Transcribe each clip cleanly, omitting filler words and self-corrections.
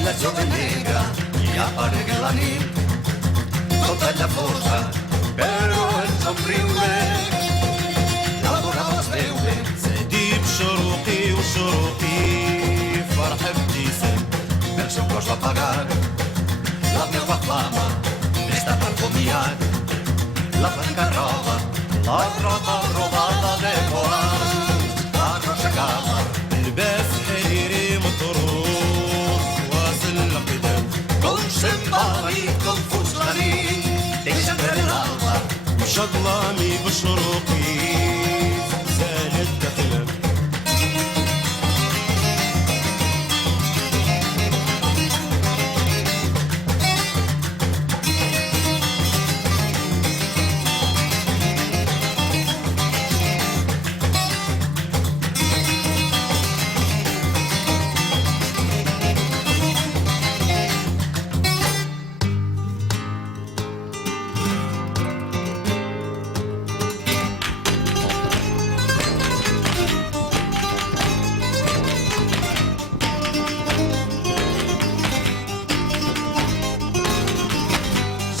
i la jove negra i aparegué la nit tota llafosa, però el somriure la vora vas veure. سيدي بشروقي وشروقي فرح ابتسام El seu cos va apagar la meva flama està perfumiat la blanca roba, la roba robada de volants arrossegava. لباس حريري مطروح واصل القدام Com se'n va i confús la nit deixa enrere l'alba. وشظلامي بشروقي زالت تخلم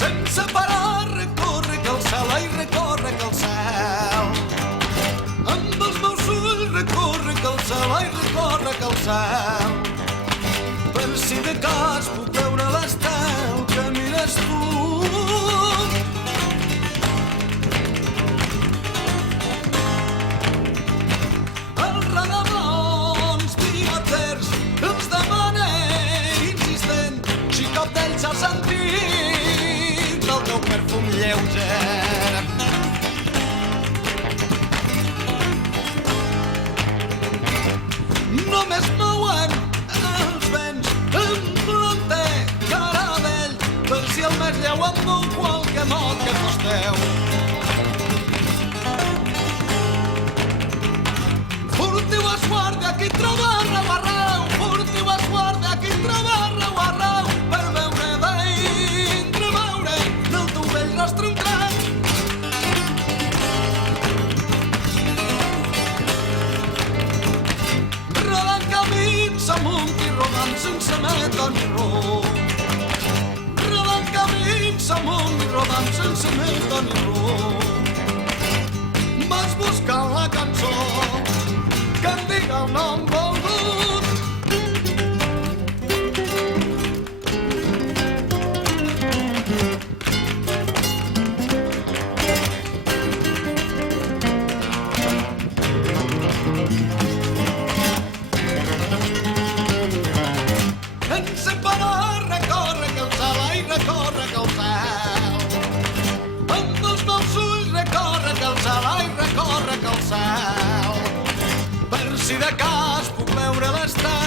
Sense parar recorre que el cel, ai, recorre que el cel. Amb els meus ulls recorre que el cel, ai, recorre que el cel. Per si de cas puc veure l'estel que mires tu. Els regablons pimaters els demane insistent si cap d'ells ha sentit el teu perfum lleuger. Només mouen els vents en planter caravell per si el més lleu em duu qualque mot que fos teu. Furtiu es guarda qui troba arreu arreu, furtiu es guarda qui troba arreu arreu per veure dintre veure del teu vell rostre un tret. Rodant camins amunt i rodant sense meta ni rumb. Rodant camins amunt i rodant sense meta ni rumb. Vas buscant la cançó que em diga el nom volgut. Sense parar recorre que el cel, ai, recorre que el cel. Amb els meus ulls recorre que el cel, ai, recorre que el cel. Per si de cas puc veure l'estel